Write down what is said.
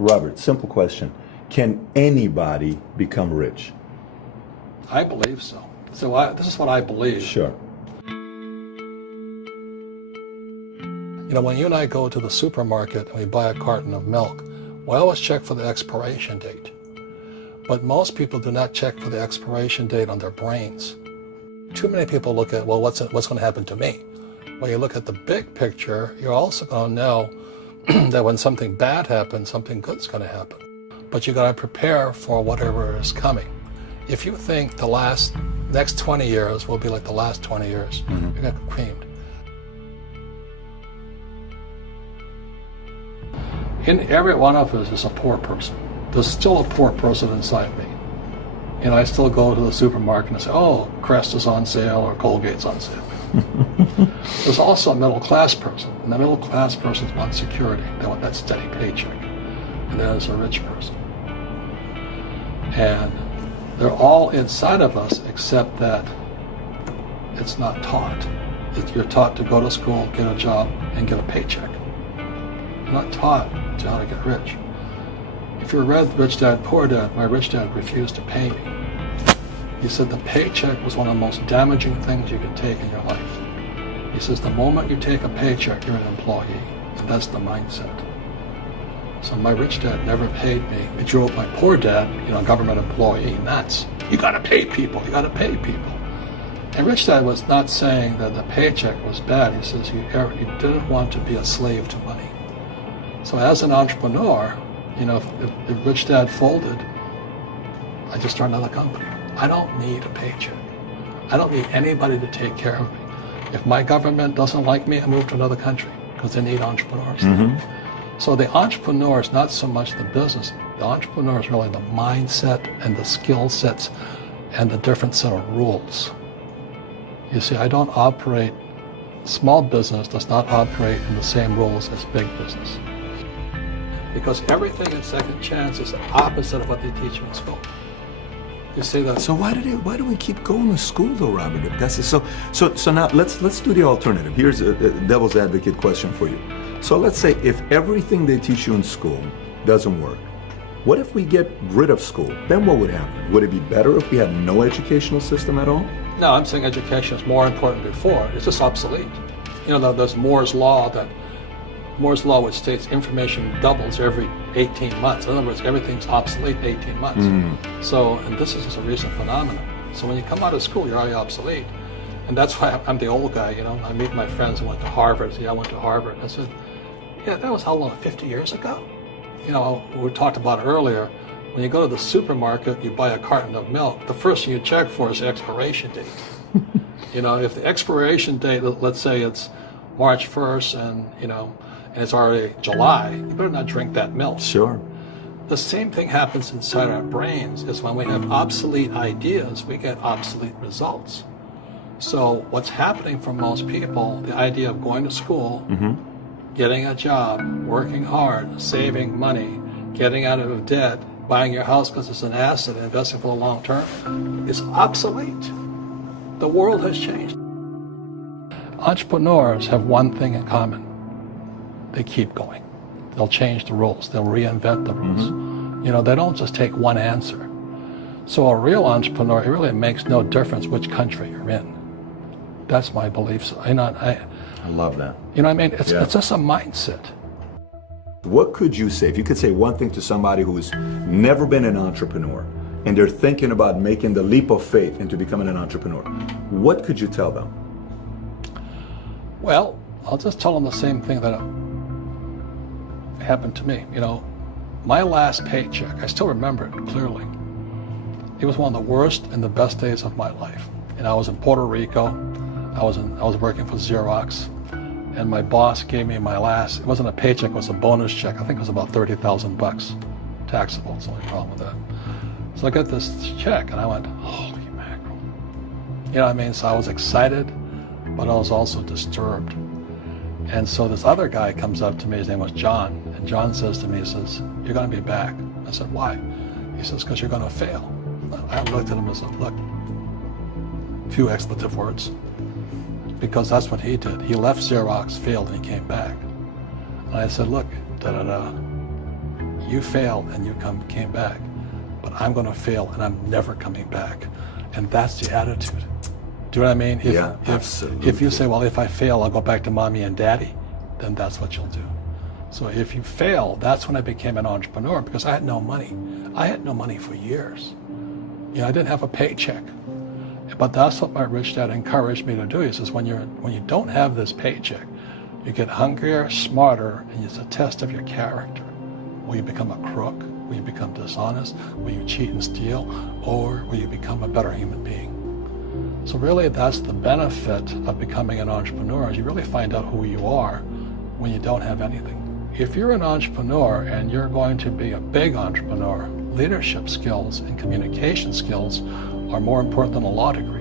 Robert, simple question. Can anybody become rich? I believe so. So this is what I believe. Sure. You know, when you and I go to the supermarket and we buy a carton of milk, we always check for the expiration date. But most people do not check for the expiration date on their brains. Too many people look at, well, what's going to happen to me? When you look at the big picture, you're also going to know that when something bad happens, something good's going to happen. But you got to prepare for whatever is coming. If you think the next 20 years will be like the last 20 years, you're going to get creamed. In every one of us is a poor person. There's still a poor person inside me. And I still go to the supermarket and say, oh, Crest is on sale or Colgate's on sale. There's also a middle class person, and the middle class persons want security. They want that steady paycheck. And there's a rich person. And they're all inside of us, except that it's not taught. You're taught to go to school, get a job, and get a paycheck. You're not taught to how to get rich. If you read Rich Dad, Poor Dad, my rich dad refused to pay me. He said the paycheck was one of the most damaging things you could take in your life. He says the moment you take a paycheck, you're an employee, and that's the mindset. So my rich dad never paid me. It drove my poor dad, government employee, nuts. You gotta pay people, you gotta pay people. And rich dad was not saying that the paycheck was bad. He says he didn't want to be a slave to money. So as an entrepreneur, if rich dad folded, I just start another company. I don't need a paycheck. I don't need anybody to take care of me. If my government doesn't like me, I move to another country because they need entrepreneurs. So the entrepreneur is not so much the business. The entrepreneur is really the mindset and the skill sets and the different set of rules. You see, I don't operate, small business does not operate in the same rules as big business. Because everything in Second Chance is the opposite of what they teach you in school. You see that? So why do we keep going to school though, Robert? So now let's do the alternative. Here's a devil's advocate question for you. So let's say if everything they teach you in school doesn't work, what if we get rid of school? Then what would happen? Would it be better if we had no educational system at all? No, I'm saying education is more important than before. It's just obsolete. There's Moore's Law which states information doubles every 18 months. In other words, everything's obsolete 18 months. So, and this is just a recent phenomenon. So when you come out of school, you're already obsolete. And that's why I'm the old guy, I meet my friends who went to Harvard. I went to Harvard. I said, yeah, that was how long, 50 years ago? We talked about it earlier. When you go to the supermarket, you buy a carton of milk. The first thing you check for is the expiration date. If the expiration date, let's say it's March 1st and it's already July, you better not drink that milk. Sure. The same thing happens inside our brains, is when we have obsolete ideas, we get obsolete results. So what's happening for most people, the idea of going to school, getting a job, working hard, saving money, getting out of debt, buying your house because it's an asset, investing for the long term, is obsolete. The world has changed. Entrepreneurs have one thing in common. They keep going. They'll change the rules. They'll reinvent the rules. They don't just take one answer. So a real entrepreneur, it really makes no difference which country you're in. That's my belief. I love that. It's just a mindset. What could you say, if you could say one thing to somebody who's never been an entrepreneur and they're thinking about making the leap of faith into becoming an entrepreneur, what could you tell them? Well, I'll just tell them the same thing that happened to me. My last paycheck, I still remember it clearly. It was one of the worst and the best days of my life. And I was in Puerto Rico. I was working for Xerox, and my boss gave me my last, it wasn't a paycheck, it was a bonus check. I think it was about $30,000 taxable. That's the only problem with that. So I got this check and I went, holy mackerel. So I was excited, but I was also disturbed. And so this other guy comes up to me, his name was John, and John says to me, he says, you're going to be back. I said, why? He says, because you're going to fail. I looked at him and said, look, few expletive words, because that's what he did. He left Xerox, failed, and he came back. And I said, look, You failed and you came back, but I'm going to fail and I'm never coming back. And that's the attitude. Do you know what I mean? Absolutely. If you say, well, if I fail, I'll go back to mommy and daddy, then that's what you'll do. So if you fail, that's when I became an entrepreneur, because I had no money. I had no money for years. I didn't have a paycheck. But that's what my rich dad encouraged me to do. He says, when you don't have this paycheck, you get hungrier, smarter, and it's a test of your character. Will you become a crook? Will you become dishonest? Will you cheat and steal? Or will you become a better human being? So really, that's the benefit of becoming an entrepreneur, is you really find out who you are when you don't have anything. If you're an entrepreneur and you're going to be a big entrepreneur, leadership skills and communication skills are more important than a law degree.